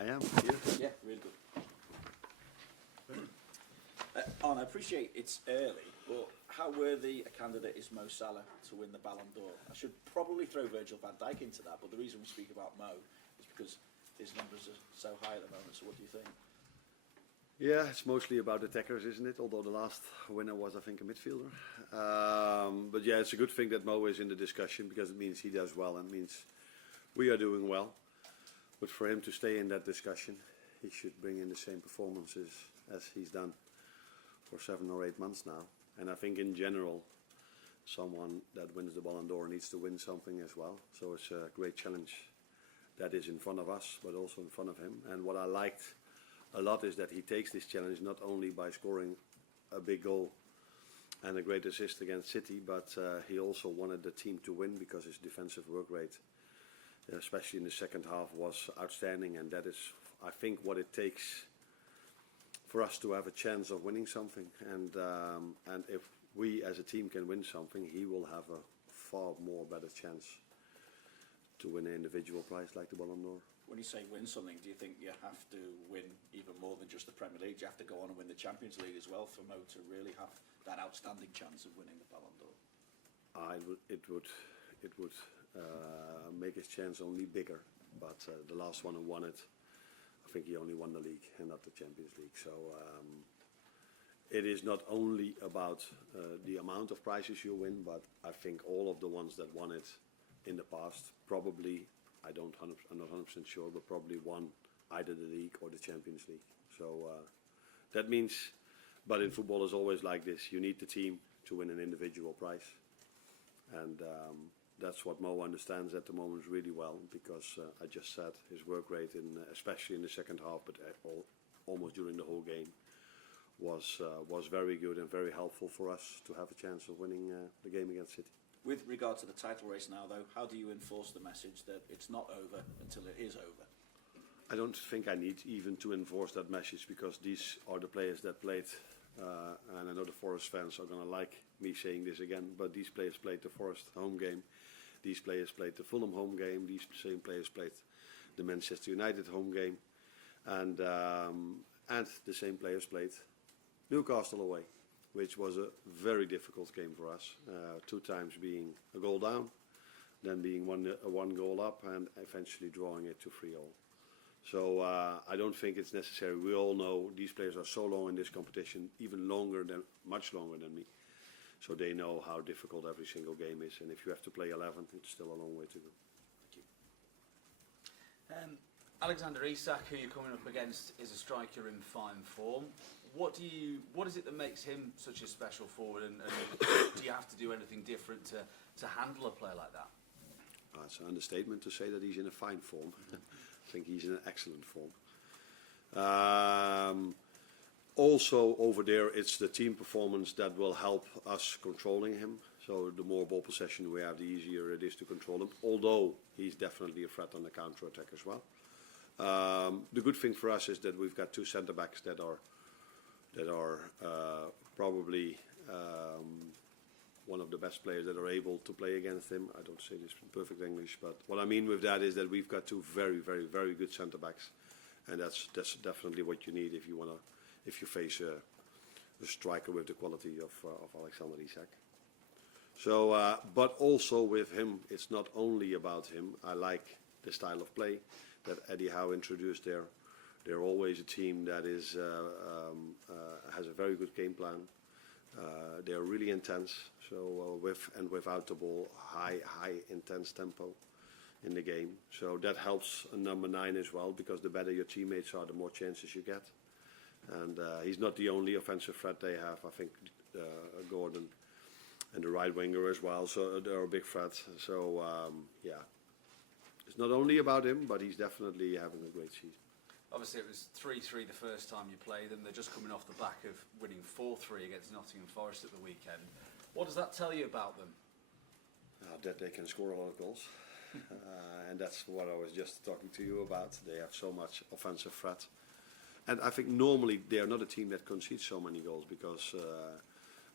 I am here. Yeah, really good. I appreciate it's early, but how worthy a candidate is Mo Salah to win the Ballon d'Or? I should probably throw Virgil van Dijk into that, but the reason we speak about Mo is because his numbers are so high at the moment. So what do you think? Yeah, it's mostly about attackers, isn't it? Although the last winner was, I think, a midfielder. But yeah, it's a good thing that Mo is in the discussion because it means he does well and means we are doing well. But for him to stay in that discussion, he should bring in the same performances as he's done for 7 or 8 months now. And I think in general, someone that wins the Ballon d'Or needs to win something as well. So it's a great challenge that is in front of us, but also in front of him. And what I liked a lot is that he takes this challenge not only by scoring a big goal and a great assist against City, but he also wanted the team to win because his defensive work rate, especially in the second half, was outstanding. And that is, I think, what it takes for us to have a chance of winning something. And if we as a team can win something, he will have a far more better chance to win an individual prize like the Ballon d'Or. When you say win something, do you think you have to win even more than just the Premier League? Do you have to go on and win the Champions League as well for Mo to really have that outstanding chance of winning the Ballon d'Or? It would make his chance only bigger. But the last one who won it, I think he only won the league and not the Champions League. So it is not only about the amount of prizes you win, but I think all of the ones that won it in the past probably, I'm not 100% sure, but probably won either the league or the Champions League. So that means, but in football it's always like this. You need the team to win an individual prize. And that's what Mo understands at the moment really well, because I just said his work rate, especially in the second half, but almost during the whole game, was very good and very helpful for us to have a chance of winning the game against City. With regard to the title race now, though, how do you enforce the message that it's not over until it is over? I don't think I need even to enforce that message, because these are the players that played, and I know the Forest fans are going to like me saying this again, but these players played the Forest home game, these players played the Fulham home game, these same players played the Manchester United home game, and the same players played Newcastle away, which was a very difficult game for us. 2 times being a goal down, then being one goal up, and eventually drawing it to 3-3. So I don't think it's necessary. We all know these players are so long in this competition, much longer than me. So they know how difficult every single game is, and if you have to play 11, it's still a long way to go. Thank you. Alexander Isak, who you're coming up against, is a striker in fine form. What is it that makes him such a special forward, and do you have to do anything different to handle a player like that? It's an understatement to say that he's in a fine form. I think he's in an excellent form. Also over there, it's the team performance that will help us controlling him. So the more ball possession we have, the easier it is to control him, although he's definitely a threat on the counter-attack as well. The good thing for us is that we've got 2 centre-backs that are probably one of the best players that are able to play against him. I don't say this in perfect English, but what I mean with that is that we've got 2 very, very, very good centre-backs, and that's definitely what you need if you face a striker with the quality of Alexander Isak. So, but also with him, it's not only about him. I like the style of play that Eddie Howe introduced there. They're always a team that is has a very good game plan. They're really intense. So with and without the ball, high intense tempo in the game. So that helps a number 9 as well, because the better your teammates are, the more chances you get. And he's not the only offensive threat they have. I think Gordon and the right winger as well. So they're a big threat. So yeah, it's not only about him, but he's definitely having a great season. Obviously, it was 3-3 the first time you played them. They're just coming off the back of winning 4-3 against Nottingham Forest at the weekend. What does that tell you about them? That they can score a lot of goals. And that's what I was just talking to you about. They have so much offensive threat. And I think normally they are not a team that concedes so many goals, because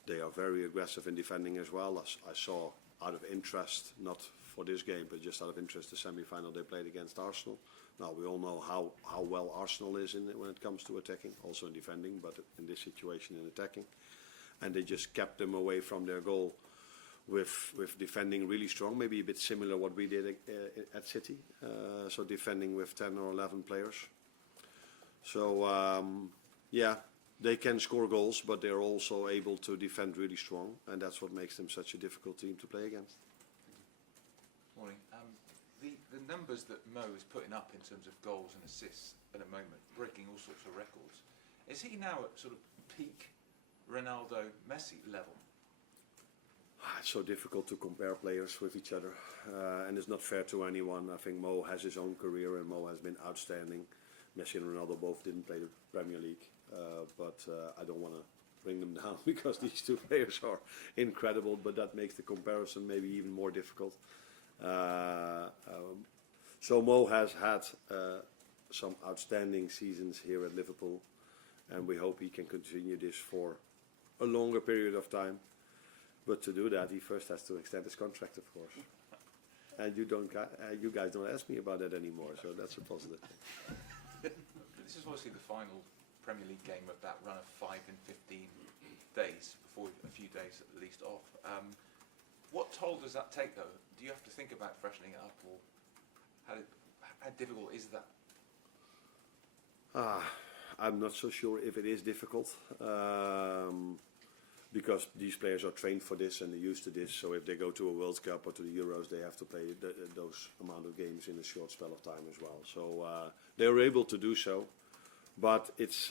they are very aggressive in defending as well. As I saw, out of interest, not for this game, but just out of interest, the semi-final they played against Arsenal, Now we all know how well Arsenal is when it comes to attacking, also in defending, but in this situation in attacking. And they just kept them away from their goal with defending really strong, maybe a bit similar what we did at City. So defending with 10 or 11 players. So yeah, they can score goals, but they're also able to defend really strong, and that's what makes them such a difficult team to play against. Morning. The numbers that Mo is putting up in terms of goals and assists at the moment, breaking all sorts of records. Is he now at sort of peak Ronaldo, Messi level? It's so difficult to compare players with each other, and it's not fair to anyone. I think Mo has his own career, and Mo has been outstanding. Messi and Ronaldo both didn't play the Premier League, but I don't want to bring them down because these two players are incredible, but that makes the comparison maybe even more difficult. So Mo has had some outstanding seasons here at Liverpool, and we hope he can continue this for a longer period of time. But to do that, he first has to extend his contract, of course. And you guys don't ask me about that anymore, so that's a positive thing. This is obviously the final Premier League game of that run of 5 and 15 days, before a few days at least off. What toll does that take, though? Do you have to think about freshening it up, or how difficult is that? I'm not so sure if it is difficult, because these players are trained for this and they're used to this. So if they go to a World Cup or to the Euros, they have to play those amount of games in a short spell of time as well. So they're able to do so, but it's.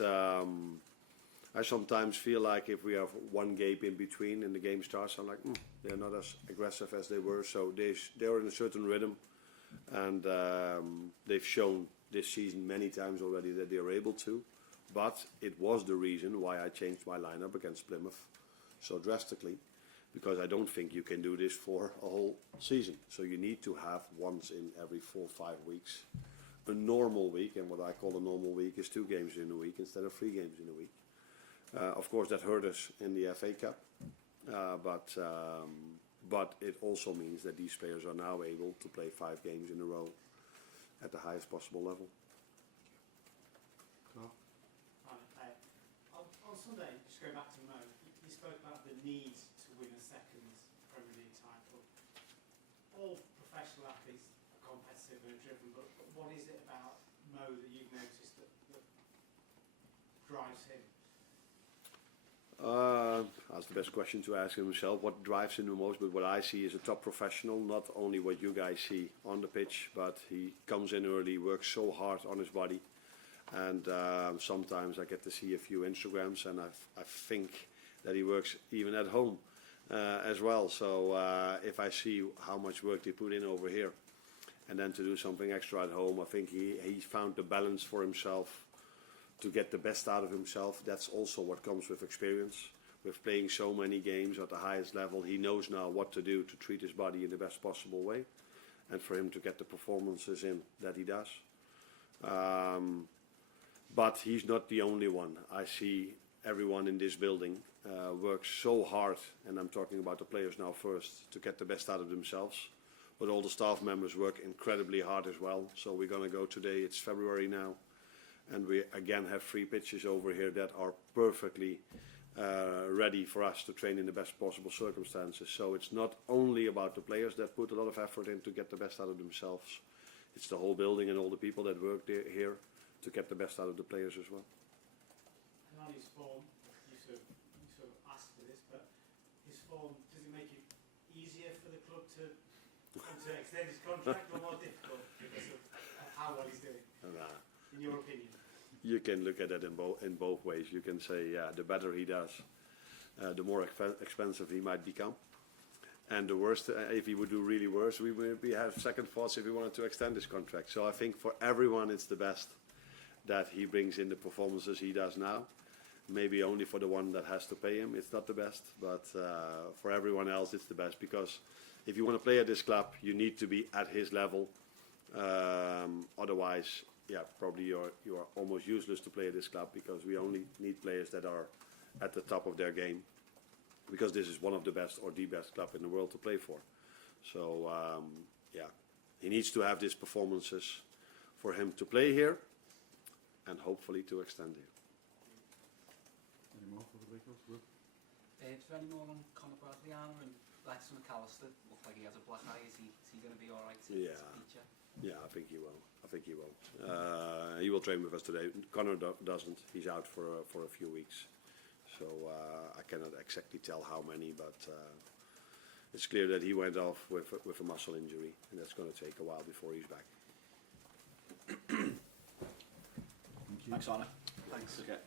I sometimes feel like if we have one game in between and the game starts, I'm like, they're not as aggressive as they were. So they're in a certain rhythm, and they've shown this season many times already that they're able to. But it was the reason why I changed my lineup against Plymouth so drastically, because I don't think you can do this for a whole season. So you need to have once in every 4 or 5 weeks a normal week, and what I call a normal week is 2 games in a week instead of 3 games in a week. Of course, that hurt us in the FA Cup, but it also means that these players are now able to play 5 games in a row at the highest possible level. On Sunday, just going back to Mo, you spoke about the need to win a second Premier League title. All professional athletes are competitive and driven, but what is it about Mo that you've noticed that drives him? That's the best question to ask himself. What drives him the most? But what I see is a top professional, not only what you guys see on the pitch, but he comes in early, works so hard on his body. And sometimes I get to see a few Instagrams, and I think that he works even at home as well. So if I see how much work they put in over here, and then to do something extra at home, I think he found the balance for himself to get the best out of himself. That's also what comes with experience. With playing so many games at the highest level, he knows now what to do to treat his body in the best possible way, and for him to get the performances in that he does. But he's not the only one. I see everyone in this building works so hard, and I'm talking about the players now first, to get the best out of themselves. But all the staff members work incredibly hard as well. So we're going to go today, it's February now, and we again have 3 pitches over here that are perfectly ready for us to train in the best possible circumstances. So it's not only about the players that put a lot of effort in to get the best out of themselves. It's the whole building and all the people that work here to get the best out of the players as well. And on his form, you sort of asked for this, but his form, does it make it easier for the club to extend his contract, or more difficult because of how well he's doing, in your opinion? You can look at it in both ways. You can say, yeah, the better he does, the more expensive he might become. And the worst, if he would do really worse, we have second thoughts if we wanted to extend his contract. So I think for everyone it's the best that he brings in the performances he does now. Maybe only for the one that has to pay him, it's not the best. But for everyone else, it's the best. Because if you want to play at this club, you need to be at his level. Otherwise, yeah, probably you are almost useless to play at this club, because we only need players that are at the top of their game. Because this is one of the best or the best club in the world to play for. So, yeah, he needs to have these performances for him to play here and hopefully to extend here. Any more for the Beatles? Will? Is there any more on Conor Bradley-Arnold and Lex McAllister? Looked like he has a black eye. Is he going to be all right to feature? Yeah, I think he will. He will train with us today. Connor doesn't. He's out for a few weeks. So I cannot exactly tell how many, but it's clear that he went off with a muscle injury, and that's going to take a while before he's back. Thanks, Arne. Thanks. Okay.